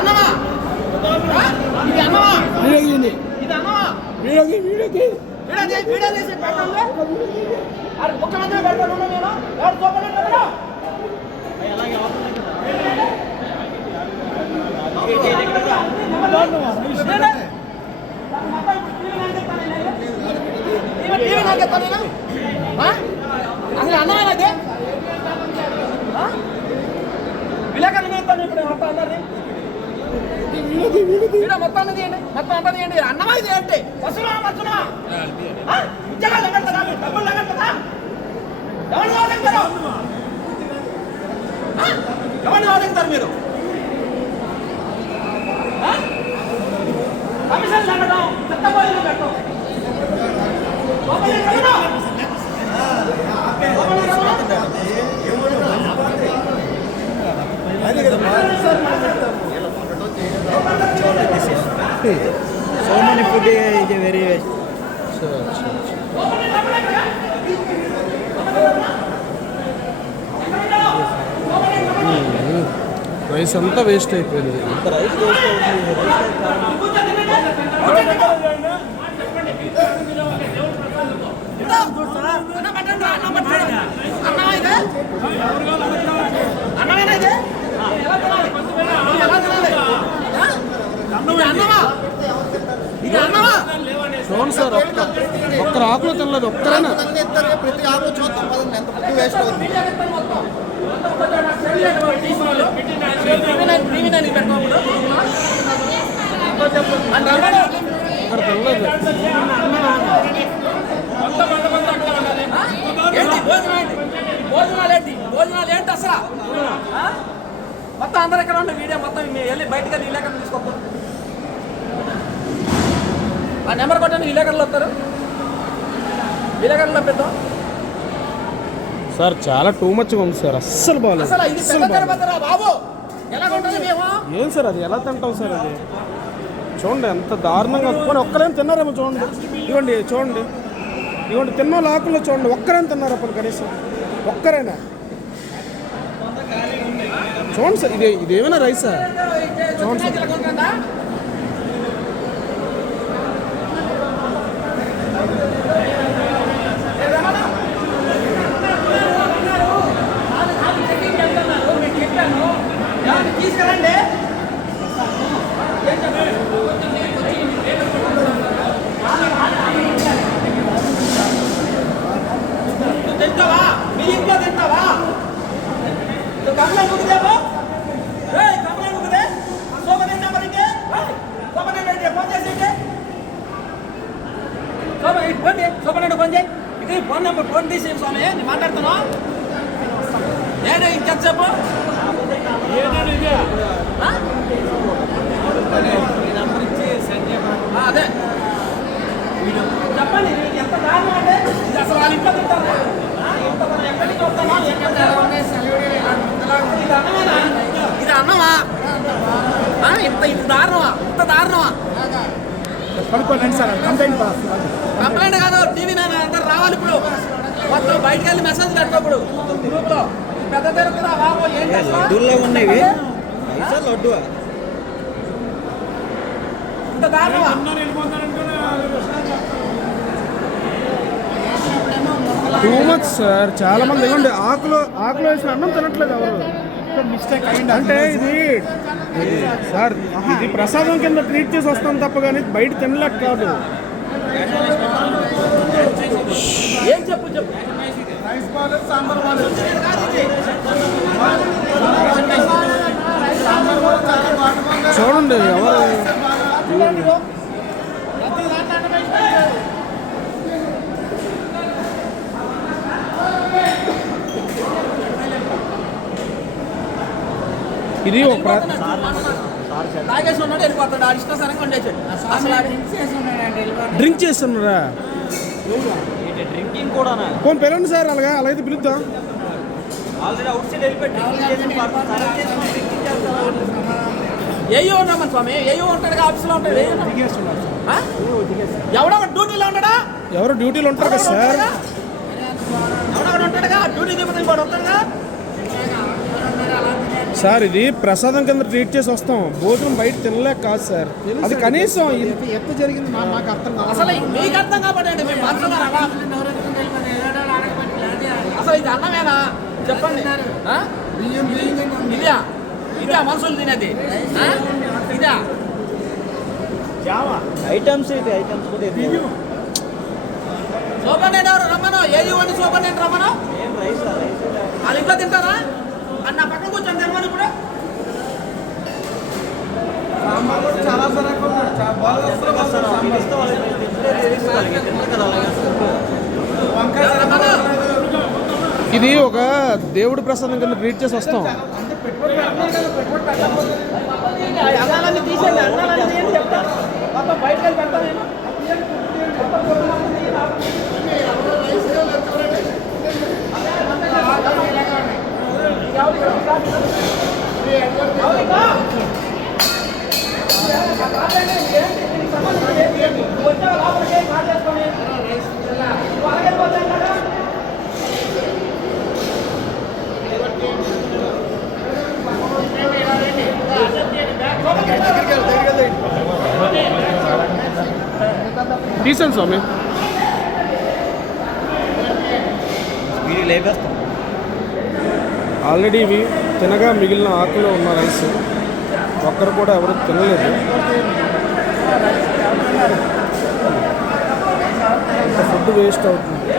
అన్నమా ఇది అన్నమా ఇది అన్నమా వీడియో చేసి పెట్టండి. ముఖ్యమంత్రి పెడతాను నేను ఎవరు చూపలేదు అసలు అన్నమైనది విలేకరులు చెప్తాను. ఇప్పుడు మొత్తం అందరినీ మొత్తం అన్నది ఏంటి, మొత్తం అంటది ఏంటి? అన్నమా ఇది ఏంటి? వస్తున్నా వస్తున్నా ఉద్యోగాలు ఎగడతారా, డబ్బులు ఎగడతారా? ఎవరిని వాడతారు, ఎవరిని వాడతారు మీరు? కమిషన్ తగ్గడం, చెత్తపోయిన పెట్టడం, so many food is very waste. Rice అంతా వేస్ట్ అయిపోయింది. రైస్ వేస్ట్ అవుతుంది. చూడండి సార్, ఒక్క ఆకులో తినలేదు, ఒక్కరైనా. ప్రతి ఆకు చూద్దాం ఎంత ఫుడ్ వేస్ట్ అవుతుంది. అక్కడ తినలేదు. భోజనాలు ఏంటి అసలు? మొత్తం అందరు ఎక్కడ ఉండే వీడియో మొత్తం వెళ్ళి బయటకు వెళ్ళి విలేకరులు తీసుకోవాలి. ఆ నెంబర్ కొట్టండి, విలేకరులు వస్తారు. విలేకరులు పెద్దాం సార్. చాలా టూ మచ్గా ఉంది సార్, అస్సలు బాగాలేదు. అసలు ఇది పెద్ద తిరుపతిరా బాబు, ఎలా ఉంటుంది మేము? ఏం సార్ అది ఎలా తింటాం సార్? అది చూడండి ఎంత దారుణంగా. ఒక్కరైనా తిన్నారేమో చూడండి. ఇవ్వండి చూడండి, ఇవ్వండి తిన్న ఆకుల్లో చూడండి, ఒక్కరైనా తిన్నారు అప్పుడు కనీసం ఒక్కరైనా. చూడండి సార్, ఇదేమైనా రైసా? చూడండి సార్. తీసుకెళ్ళండి. తింటావా? మీ ఇంట్లో తింటావా? కంప్లైంట్ ముగిదేమో, కంప్లైంట్ ముగిదే సోమనే నెంబర్కి సోమనే ఫోన్ చేసి సోమనే ఫోన్ చేయి. ఇది ఫోన్ నెంబర్, ఫోన్ తీసి స్వామి నేను మాట్లాడుతున్నా. నేను ఇంకెంతసేపు అదే చెప్పండి. ఎంత దారుణం అంటే అసలు వాళ్ళ ఇంట్లో తింటారు. ఎక్కడి నుంచి వస్తానో ఇది అన్నమా? ఇంత దారుణమా? ఇంత దారుణమా? కంప్లైంట్ కాదు, టీవీ నేను అందరు రావాలి. ఇప్పుడు మొత్తం బయటకు వెళ్ళి మెసేజ్ పెట్టప్పుడు గ్రూప్ లో పెద్ద తిరుగుతుందా బాబు? ఏంటి లడ్డూల్లో ఉన్నవి లడ్డు ఇంత దారుణమా? Too much sir. చాలా మంది ఇవ్వండి ఆకులో వేసిన అన్నం తినట్లేదు ఎవరు. మిస్టేక్ అయింది అంటే ఇది సార్, ఇది ప్రసాదం కింద ట్రీట్ చేసి వస్తాం తప్ప కానీ బయట తినలేక కాదు. ఏం చెప్పు చూడండి ఎవరు. ఇది తాగేసి ఉన్నాడు, వెళ్ళిపోతాడు. ఆడి ఇష్టం సరంగా ఉండేసాడు. డ్రింక్ చేస్తున్నారా? డ్రింకింగ్ కూడా ఫోన్ పిలవండి సార్. అలాగైతే పిలుద్దాం. ఆల్రెడీ అవుట్ సైడ్ వెళ్ళిపెట్టి ఏయో ఉన్నామని స్వామి, ఏయో ఉంటాడు ఆఫీస్లో ఉంటాడు. ఎవడో డ్యూటీలో ఉంటాడా? ఎవరు డ్యూటీలో ఉంటారు కదా సార్. ఎవడో ఉంటాడుగా డ్యూటీ దిగుతుంది, ఇంకోటి వస్తాడుగా. సార్ ఇది ప్రసాదం కింద ట్రీట్ చేసి వస్తాం, భోజనం బయట తినలేక కాదు సార్. అది కనీసం ఎంత జరిగింది మాకు అర్థం కాదు. అసలు మీకు అర్థం కాబట్టి మీ మనుషులు అసలు ఇది అన్నమేనా చెప్పండి? ఆ? ఇదా ఇదా మనుషులు తినేది? ఆ? ఇదా ఐటమ్స్ ఇది ఐటమ్స్ కూడా సూపరింటెండెంట్ ఎవరు రమ్మను? ఏది ఇవ్వండి సూపరింటెండెంట్ రమ్మను. వాళ్ళు ఇంట్లో తింటారా? అని నా పక్కన కూర్చొని తినమని ఇప్పుడు ఇది ఒక దేవుడి ప్రసాదం కింద ట్రీట్ చేసి వస్తాం. అన్నాలన్నీ తీసేయండి, అన్నాలన్నీ తీయండి చెప్తా. మొత్తం బయటకు వెళ్ళి పెడతా నేను. తీసాను స్వామి. లేపేస్తాం. ఆల్రెడీ ఇవి తినగా మిగిలిన ఆకులో ఉన్న రైస్ ఒక్కరు కూడా ఎవరు తినలేదు. ఫుడ్ వేస్ట్ అవుతుంది.